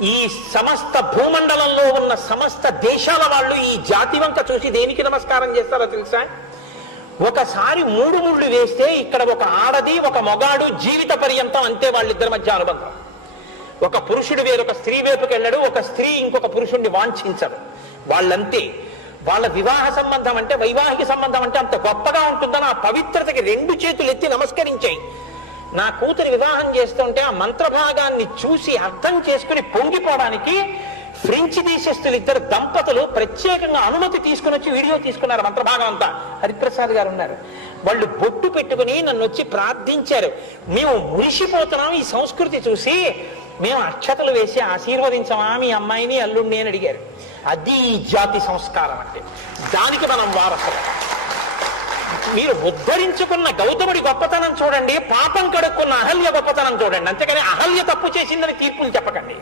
ఈ సమస్త భూమండలంలో ఉన్న సమస్త దేశాల వాళ్ళు ఈ జాతి వంక చూసి దేనికి నమస్కారం చేస్తారో తెలుసా? ఒకసారి మూడు ముళ్ళు వేస్తే ఇక్కడ ఒక ఆడది ఒక మొగాడు జీవిత పర్యంతం అంతే, వాళ్ళిద్దరి మధ్య అనుబంధం. ఒక పురుషుడు వేరొక స్త్రీ వైపుకి వెళ్ళడు, ఒక స్త్రీ ఇంకొక పురుషుడిని వాంఛించడు. వాళ్ళంతే. వాళ్ళ వివాహ సంబంధం అంటే, వైవాహిక సంబంధం అంటే అంత గొప్పగా ఉంటుందని ఆ పవిత్రతకి రెండు చేతులు ఎత్తి నమస్కరించాయి. నా కూతురు వివాహం చేస్తుంటే ఆ మంత్రభాగాన్ని చూసి అర్థం చేసుకుని పొంగిపోవడానికి ఫ్రెంచ్ దేశస్తులు ఇద్దరు దంపతులు ప్రత్యేకంగా అనుమతి తీసుకుని వచ్చి వీడియో తీసుకున్నారు. మంత్రభాగం అంతా హరిప్రసాద్ గారు ఉన్నారు. వాళ్ళు బొట్టు పెట్టుకుని నన్ను వచ్చి ప్రార్థించారు. మేము మురిసిపోతున్నాం ఈ సంస్కృతి చూసి, మేము అక్షతలు వేసి ఆశీర్వదించమా మీ అమ్మాయిని అల్లుడిని అని అడిగారు. అది ఈ జాతి సంస్కారం అంటే. దానికి మనం వారసులు. మీరు ఉద్ధరించుకున్న గౌతముడి గొప్పతనం చూడండి, పాపం కడుక్కున్న అహల్య గొప్పతనం చూడండి. అంతేకాని అహల్య తప్పు చేసిందని తీర్పులు చెప్పకండి.